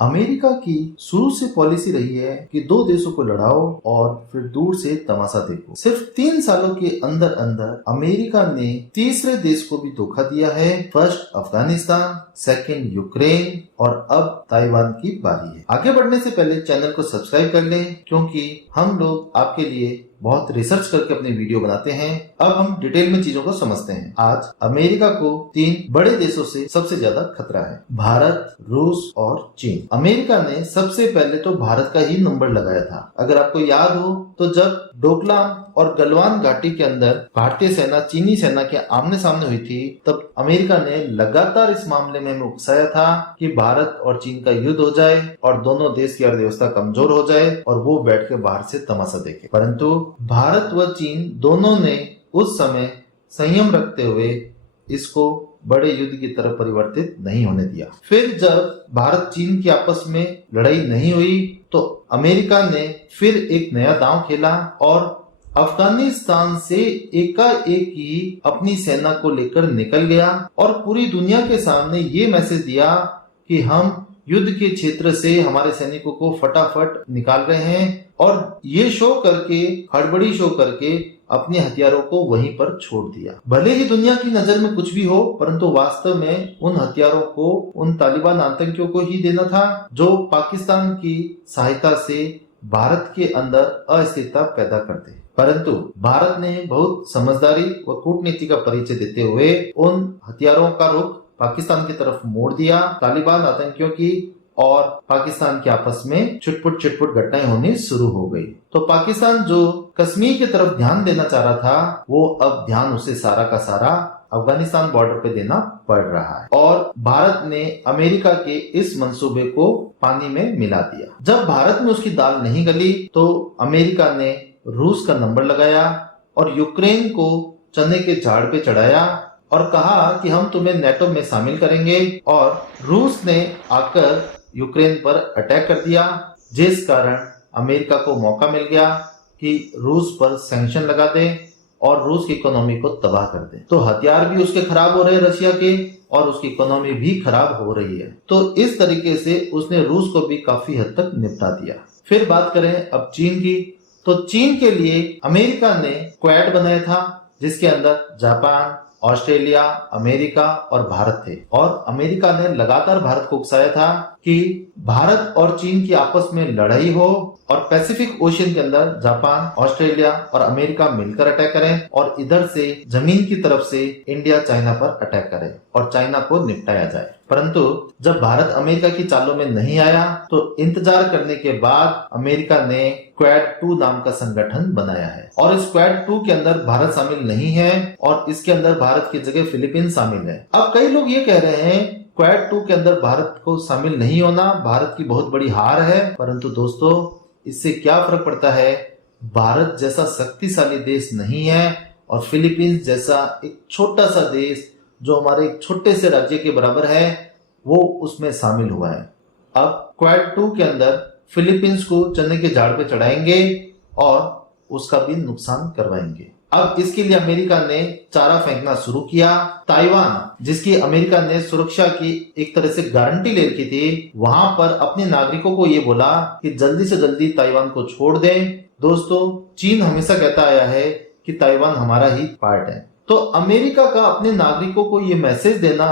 America की शुरू से पॉलिसी रही है कि दो देशों को लड़ाओ और फिर दूर से तमाशा देखो। सिर्फ 3 सालों के अंदर अंदर अमेरिका ने तीसरे देश को भी धोखा दिया है। फर्स्ट अफगानिस्तान, सेकंड यूक्रेन और अब ताइवान की बारी है। आगे बढ़ने से पहले चैनल को सब्सक्राइब कर लें, क्योंकि हम लोग आपके लिए बहुत रिसर्च करके अपने वीडियो बनाते हैं। अब हम डिटेल में चीजों को समझते हैं। आज अमेरिका को 3 बड़े देशों से सबसे ज्यादा खतरा है, भारत, रूस और चीन। अमेरिका ने सबसे पहले तो भारत का ही नंबर लगाया था। अगर आपको याद हो तो जब डोकलाम और गलवान घाटी के अंदर भारतीय सेना चीनी सेना के आमने सामने हुई थी, तब अमेरिका ने लगातार इस मामले में उकसाया था कि भारत और चीन का युद्ध हो जाए और दोनों देश की अर्थव्यवस्था कमजोर हो जाए और वो बैठ के बाहर से तमाशा देखे। परंतु भारत व चीन दोनों ने उस समय संयम रखते हुए इसको बड़े युद्ध की तरफ परिवर्तित नहीं होने दिया। फिर जब भारत चीन की आपस में लड़ाई नहीं हुई तो अमेरिका ने फिर एक नया दांव खेला और अफगानिस्तान से एकाएक ही अपनी सेना को लेकर निकल गया और पूरी दुनिया के सामने ये मैसेज दिया कि हम युद्ध के क्षेत्र से हमारे सैनिकों को फटाफट निकाल रहे हैं, और ये शो करके, हड़बड़ी शो करके अपने हथियारों को वहीं पर छोड़ दिया। भले ही दुनिया की नजर में कुछ भी हो, परंतु वास्तव में उन हथियारों को उन तालिबान आतंकियों को ही देना था जो पाकिस्तान की सहायता से भारत के अंदर अस्थिरता पैदा करते। परंतु भारत ने बहुत समझदारी व कूटनीति का परिचय देते हुए उन हथियारों का रुख पाकिस्तान की तरफ मोड़ दिया। तालिबान आतंकियों की और पाकिस्तान के आपस में छिटपुट घटनाएं होनी शुरू हो गई। तो पाकिस्तान जो कश्मीर की तरफ ध्यान देना चाह रहा था, वो अब ध्यान उसे सारा का सारा अफगानिस्तान बॉर्डर पे देना पड़ रहा है और भारत ने अमेरिका के इस मंसूबे को पानी में मिला दिया। जब भारत में उसकी दाल नहीं गली तो अमेरिका ने रूस का नंबर लगाया और यूक्रेन को चने के झाड़ पे चढ़ाया और कहा कि हम तुम्हें नेटो में शामिल करेंगे, और रूस ने आकर यूक्रेन पर अटैक कर दिया, जिस कारण अमेरिका को मौका मिल गया कि रूस पर सैंक्शन लगा दे और रूस की इकोनॉमी को तबाह कर दे। तो हथियार भी उसके खराब हो रहे हैं रशिया के, और उसकी इकोनॉमी भी खराब हो रही है। तो इस तरीके से उसने रूस को भी काफी हद तक निपटा दिया। फिर बात करें अब चीन की, तो चीन के लिए अमेरिका ने क्वाड बनाया था, जिसके अंदर जापान, ऑस्ट्रेलिया, अमेरिका और भारत थे। और अमेरिका ने लगातार भारत को उकसाया था कि भारत और चीन की आपस में लड़ाई हो और पैसिफिक ओशियन के अंदर जापान, ऑस्ट्रेलिया और अमेरिका मिलकर अटैक करें और इधर से जमीन की तरफ से इंडिया चाइना पर अटैक करे और चाइना को निपटाया जाए। परंतु जब भारत अमेरिका की चालों में नहीं आया तो इंतजार करने के बाद अमेरिका ने क्वाड 2 नाम का संगठन बनाया है, और इस क्वाड 2 के अंदर भारत शामिल नहीं है और इसके अंदर भारत की जगह फिलीपींस शामिल है। अब कई लोग ये कह रहे हैं क्वाड 2 के अंदर भारत को शामिल नहीं होना भारत की बहुत बड़ी हार है, परंतु दोस्तों इससे क्या फर्क पड़ता है। भारत जैसा शक्तिशाली देश नहीं है और फिलीपींस जैसा एक छोटा सा देश जो हमारे एक छोटे से राज्य के बराबर है, वो उसमें शामिल हुआ है। अब क्वाड 2 के अंदर फिलीपींस को चने के झाड़ पे चढ़ाएंगे और उसका भी नुकसान करवाएंगे। अब इसके लिए अमेरिका ने चारा फेंकना शुरू किया। ताइवान, जिसकी अमेरिका ने सुरक्षा की एक तरह से गारंटी ले रखी थी, वहां पर अपने नागरिकों को ये बोला कि जल्दी से जल्दी ताइवान को छोड़ दें। दोस्तों, चीन हमेशा कहता आया है कि ताइवान हमारा ही पार्ट है। तो अमेरिका का अपने नागरिकों को ये मैसेज देना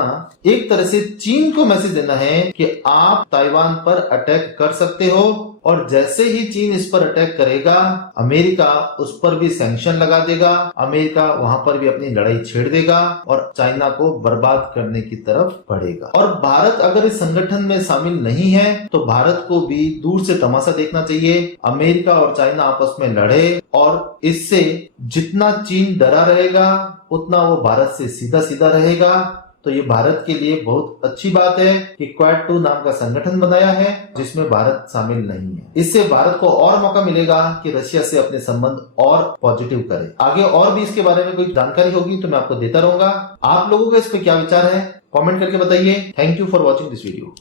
एक तरह से चीन को मैसेज देना है कि आप ताइवान पर अटैक कर सकते हो, और जैसे ही चीन इस पर अटैक करेगा अमेरिका उस पर भी सैंक्शन लगा देगा, अमेरिका वहां पर भी अपनी लड़ाई छेड़ देगा और चाइना को बर्बाद करने की तरफ बढ़ेगा। और भारत अगर इस संगठन में शामिल नहीं है तो भारत को भी दूर से तमाशा देखना चाहिए। अमेरिका और चाइना आपस में लड़े और इससे जितना चीन डरा रहेगा उतना वो भारत से सीधा सीधा रहेगा। तो ये भारत के लिए बहुत अच्छी बात है कि क्वाड 2 नाम का संगठन बनाया है जिसमें भारत शामिल नहीं है। इससे भारत को और मौका मिलेगा कि रशिया से अपने संबंध और पॉजिटिव करे। आगे और भी इसके बारे में कोई जानकारी होगी तो मैं आपको देता रहूंगा। आप लोगों का इस पे क्या विचार है, कमेंट करके बताइए। Thank you for watching this video.